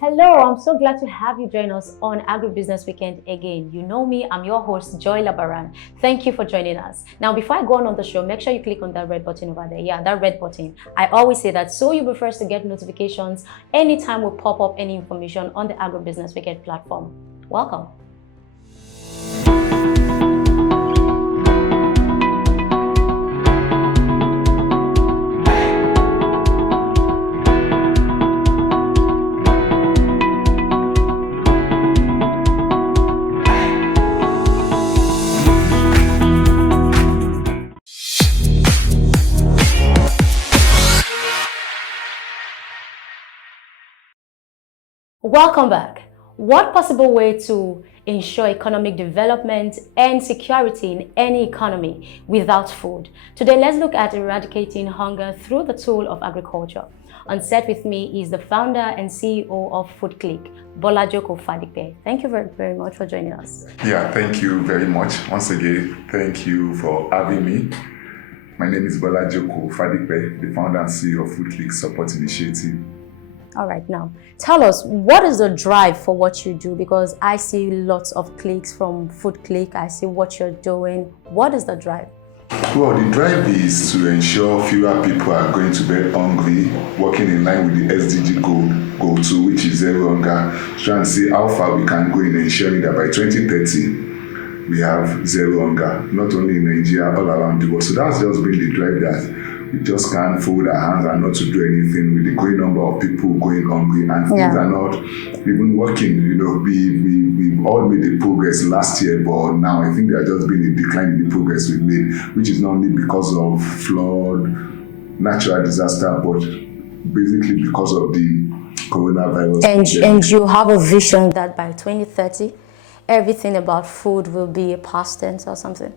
Hello, I'm so glad to have you join us on Agribusiness Weekend again. You know me, I'm your host, Joy Labaran. Thank you for joining us. Now, before I go on the show, make sure you click on that red button over there. Yeah, that red button. I always say that so you'll be first to get notifications anytime we pop up any information on the Agribusiness Weekend platform. Welcome. Welcome back. What possible way to ensure economic development and security in any economy without food? Today, let's look at eradicating hunger through the tool of agriculture. On set with me is the founder and CEO of FoodClick, Bolajoko Fadipe. Thank you very, very much for joining us. Yeah, thank you very much. Once again, thank you for having me. My name is Bolajoko Fadipe, the founder and CEO of FoodClick Support Initiative. All right, now tell us, what is the drive for what you do? Because I see lots of clicks from FoodClick. I see what you're doing. What is the drive? Well, the drive is to ensure fewer people are going to bed hungry, working in line with the SDG goal 2, which is zero hunger, trying to see how far we can go in ensuring that by 2030, we have zero hunger, not only in Nigeria, all around the world. So that's just been the drive that we just can't fold our hands and not to do anything with the growing number of people going hungry and things are not even working. You know, we all made the progress last year, but now I think there has just been a decline in the progress we've made, which is not only because of flood, natural disaster, but basically because of the coronavirus. And you have a vision that by 2030, everything about food will be a past tense or something?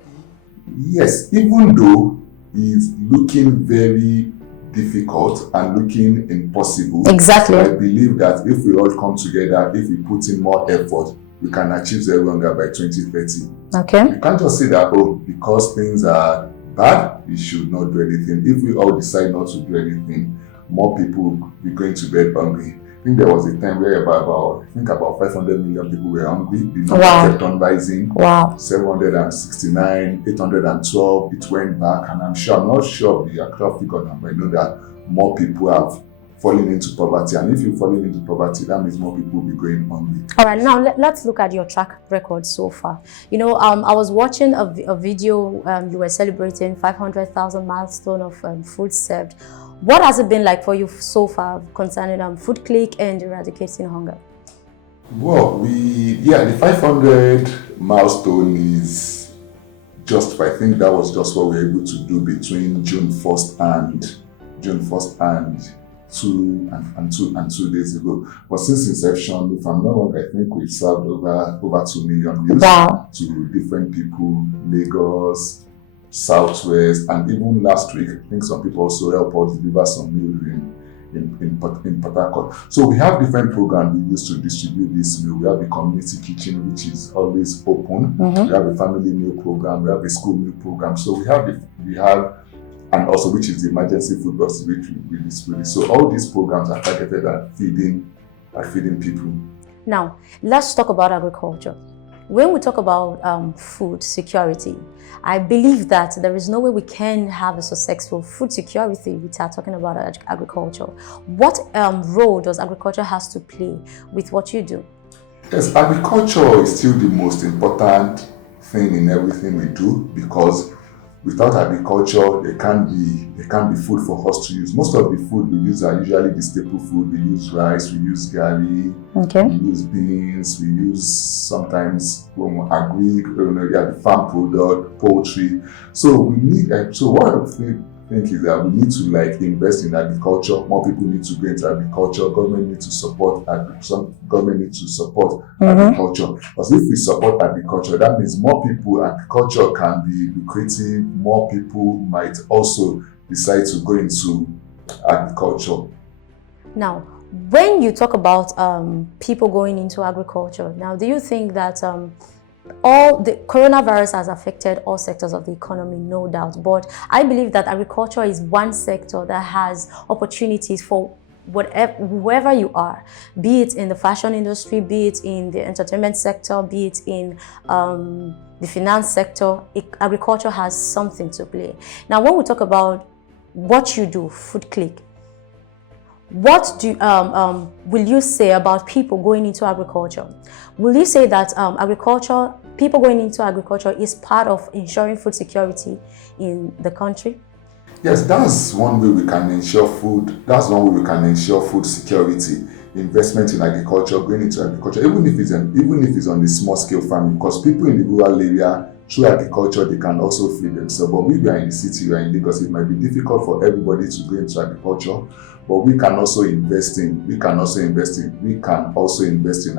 Yes, even though it's looking very difficult and looking impossible. Exactly. I believe that if we all come together, if we put in more effort, we can achieve zero hunger by 2030. Okay. You can't just say that, oh, because things are bad, we should not do anything. If we all decide not to do anything, more people will be going to bed hungry. I think there was a time where about 500 million people were hungry. The number kept on rising. Wow. 769, 812, it went back. And I'm not sure of the actual figure now, but I know that more people have fallen into poverty. And if you're falling into poverty, that means more people will be going hungry. All right, now let's look at your track record so far. You know, I was watching a video, you were celebrating 500,000 milestone of food served. What has it been like for you so far concerning FoodClick and eradicating hunger? Well, the 500 milestone is just, I think that was just what we were able to do between June 1st and 2 days ago. But since inception, if I'm not wrong, I think we've served over 2 million meals to different people, Lagos, Southwest, and even last week, I think some people also helped us deliver some meals in Port Harcourt. So we have different programs we use to distribute this meal. We have a community kitchen, which is always open. Mm-hmm. We have a family meal program. We have a school meal program. So we have, and also which is the emergency food box, which we distribute. So all these programs are targeted at feeding people. Now, let's talk about agriculture. When we talk about food security, I believe that there is no way we can have a successful food security without talking about agriculture. What role does agriculture has to play with what you do? Yes, agriculture is still the most important thing in everything we do, because without agriculture, there can't be food for us to use. Most of the food we use are usually the staple food. We use rice, we use garri, we use beans, we use sometimes the farm product, poultry. So we need. So what I think is that we need to invest in agriculture. More people need to go into agriculture. Government needs to support agriculture. Because if we support agriculture, that means more people, agriculture can be lucrative. More people might also decide to go into agriculture. Now, when you talk about people going into agriculture, now do you think that all the coronavirus has affected all sectors of the economy, no doubt, but I believe that agriculture is one sector that has opportunities for whatever, whoever you are, be it in the fashion industry, be it in the entertainment sector, be it in the finance sector, agriculture has something to play. Now, when we talk about what you do, FoodClick, what do will you say about people going into agriculture? Will you say that people going into agriculture is part of ensuring food security in the country? Yes, that's one way we can ensure food. That's one way we can ensure food security. Investment in agriculture, going into agriculture, even if it's on the small scale farming, because people in the rural area through agriculture they can also feed themselves. But we are in the city, we are in Lagos. It might be difficult for everybody to go into agriculture, but we can also invest in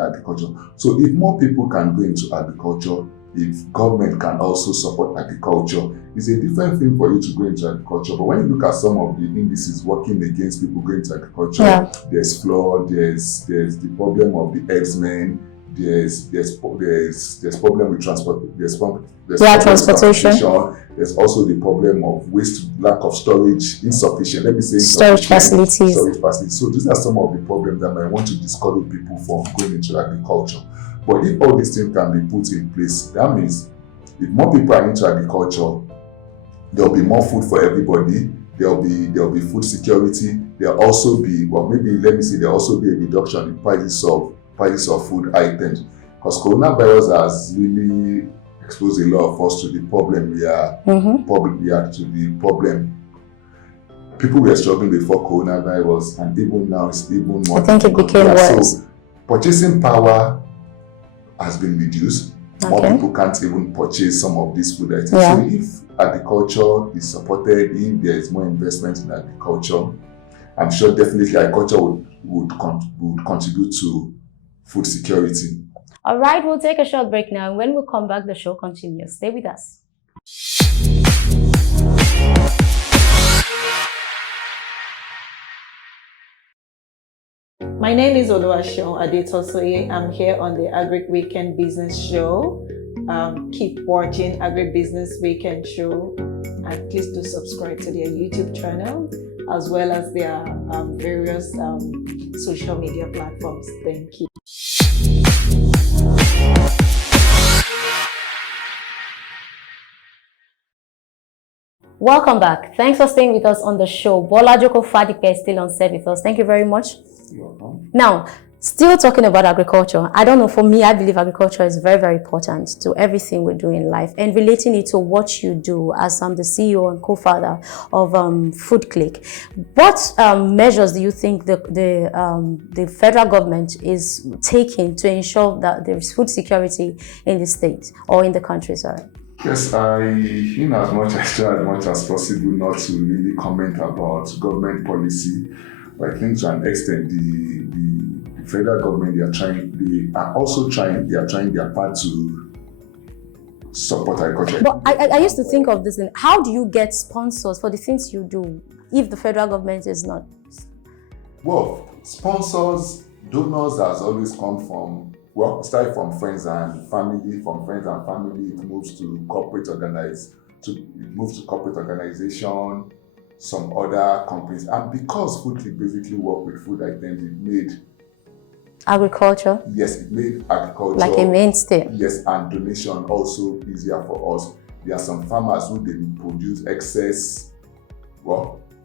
agriculture. So if more people can go into agriculture, if government can also support agriculture, it's a different thing for you to go into agriculture. But when you look at some of the indices working against people going to agriculture, there's flood, there's the problem of the herdsmen, there's problem with transportation. There's also the problem of waste, lack of storage, insufficient. Let me say storage facilities. So these are some of the problems that might want to discourage people from going into agriculture. But if all these things can be put in place, that means if more people are into agriculture, there'll be more food for everybody. There'll be food security. There'll also be, there'll also be a reduction in prices of food items. Because coronavirus has really exposed a lot of us to the problem people were struggling before coronavirus, and even now it's even more. I think it became worse. So purchasing power has been reduced. More people can't even purchase some of these food items. So if agriculture is supported, if there is more investment in agriculture, I'm sure definitely agriculture would contribute to food security. All right, we'll take a short break now. When we come back, the show continues. Stay with us. My name is Oluwaseun Adetosoye. I'm here on the Agri Weekend Business Show. Keep watching Agribusiness Weekend Show, and please do subscribe to their YouTube channel as well as their various social media platforms. Thank you. Welcome back. Thanks for staying with us on the show. Bolajoko Fadipe is still on set with us. Thank you very much. You're welcome. Now, still talking about agriculture, I don't know, for me, I believe agriculture is very, very important to everything we do in life, and relating it to what you do as the CEO and co-founder of FoodClick. What measures do you think the federal government is taking to ensure that there is food security in the state or in the country, sorry? Yes, in as much as possible not to really comment about government policy, but I think to an extent the federal government they are trying their part to support agriculture. But I used to think of this thing. How do you get sponsors for the things you do if the federal government is not? Well, sponsors, donors has always come from, start from friends and family. From friends and family, it moves to corporate organization, some other companies. And because FoodClick basically work with food items, it made agriculture. Yes, it made agriculture like a mainstay. Yes, and donation also easier for us. There are some farmers who they produce excess.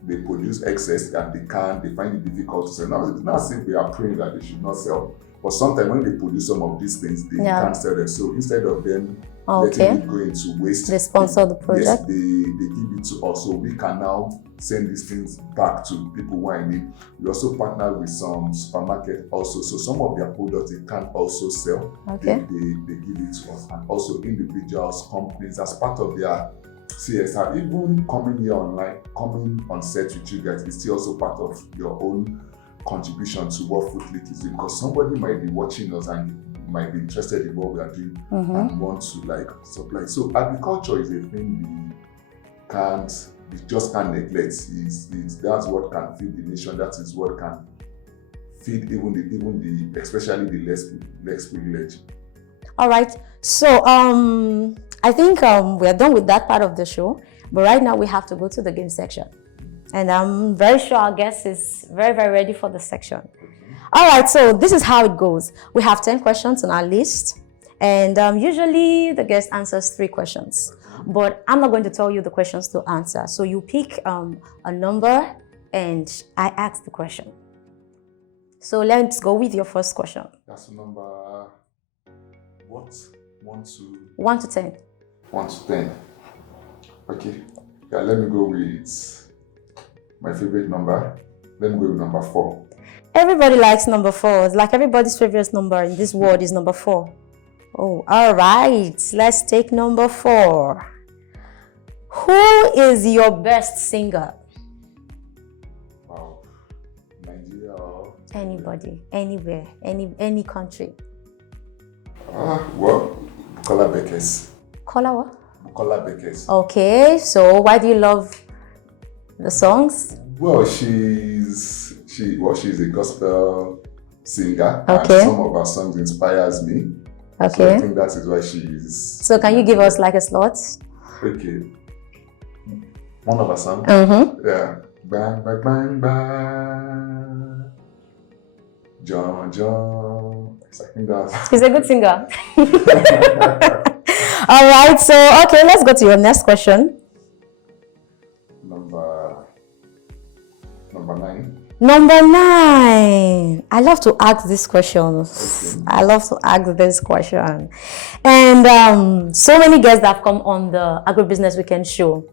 They produce excess and they find it difficult to sell. Now, it's not saying we are praying that they should not sell, but sometimes when they produce some of these things, they can't sell them. So instead of them letting it go into waste, they sponsor the project. Yes, they give it to us. So we can now send these things back to people who are in need. We also partner with some supermarket also. So some of their products they can't also sell. They give it to us. And also individuals, companies, as part of their CSR, even coming here online, coming on set with you guys, is still also part of your own contribution to what FoodClick is doing. Because somebody might be watching us and might be interested in what we are doing and want to supply. So agriculture is a thing we just can't neglect. That's what can feed the nation. That is what can feed even the especially the less privileged. All right. So I think we are done with that part of the show. But right now we have to go to the game section. And I'm very sure our guest is very, very ready for the section. All right, so this is how it goes. We have 10 questions on our list. And usually the guest answers 3 questions. But I'm not going to tell you the questions to answer. So you pick a number and I ask the question. So let's go with your first question. That's number what? 1 to 1 to 10. 1 to 10. Okay. Yeah, let me go with my favorite number. Let me go with number 4. Everybody likes number 4. It's like everybody's favorite number in this world is number 4. Oh, all right. Let's take number 4. Who is your best singer? Wow. Nigeria or Anybody, anywhere, any country. Well, Bukola Beckers. Kola what? Bukola Beckers. Okay, so why do you love the songs? Well, she's a gospel singer. Okay. And some of her songs inspires me. Okay. So I think that is why she is. So can you give us like a slot? Okay. One of her songs. Mm-hmm. Yeah. Bang, bang, bang, bang. John. I think that's. He's a good singer. All right, so okay, let's go to your next question. Number 9. Number 9. I love to ask these questions. Okay. I love to ask this question. And so many guests that have come on the Agribusiness Weekend show.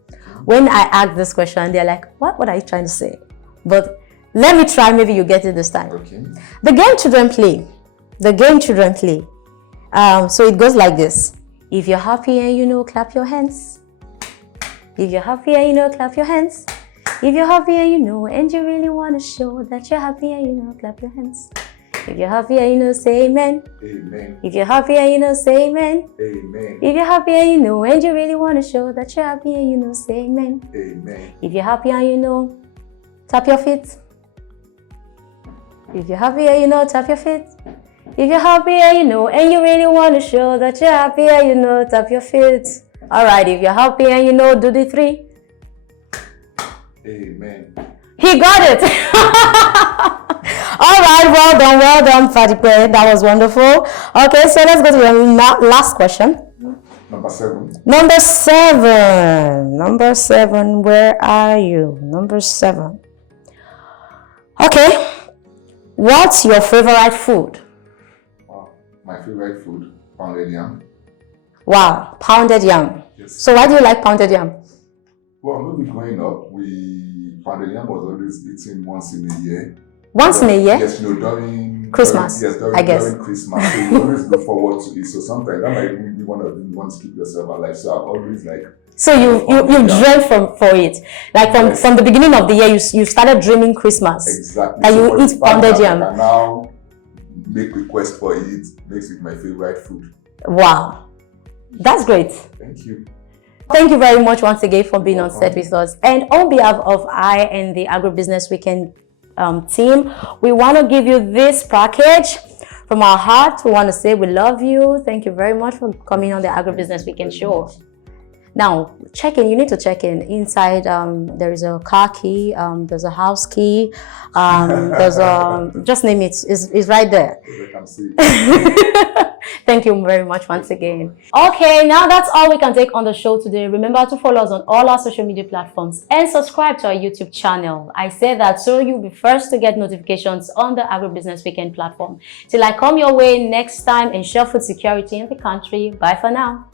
When I ask this question, they're like, what are you trying to say? But let me try, maybe you get it this time. Okay. The game children play. So it goes like this. If you're happy and you know, clap your hands. If you're happy and you know, clap your hands. If you're happy and you know, and you really want to show that you're happy and you know, clap your hands. If you're happy and you know, say amen. Amen. If you're happy and you know, say amen. Amen. If you're happy and you know, and you really want to show that you're happy and you know, say amen. Amen. If you're happy and you know, tap your feet. If you're happy and you know, tap your feet. If you're happy and you know, and you really want to show that you're happy and you know, tap your feet. All right, if you're happy and you know, do the 3. Amen. He got it. All right, well done, Fadipe. That was wonderful. Okay, so let's go to the last question. Number 7. Number 7, where are you? Number 7. Okay, what's your favorite food? My favorite food, pounded yam. Wow, pounded yam. Yes. So why do you like pounded yam? Well, maybe growing up, pounded yam was always eaten once in a year. Once in a year? Yes, during Christmas. During I guess. During Christmas. So you always look forward to it. So sometimes that might even be one of the ones to keep yourself alive. So I've always like. So you dreamt for it, like from the beginning of the year, you started dreaming Christmas. Exactly. That So you eat pounded yam. I can now make request for it. Makes it my favorite food. Wow, that's great. Thank you. Thank you very much once again for being on set with us. And on behalf of I and the Agribusiness Weekend team, we want to give you this package from our heart. We want to say we love you. Thank you very much for coming on the Agribusiness Weekend show. Now, check in. You need to check in. Inside, there is a car key. There's a house key. There's just name it. It's right there. Thank you very much once again. Okay, now that's all we can take on the show today. Remember to follow us on all our social media platforms and subscribe to our YouTube channel. I say that so you'll be first to get notifications on the Agribusiness Weekend platform. Till I come your way next time, ensure food security in the country. Bye for now.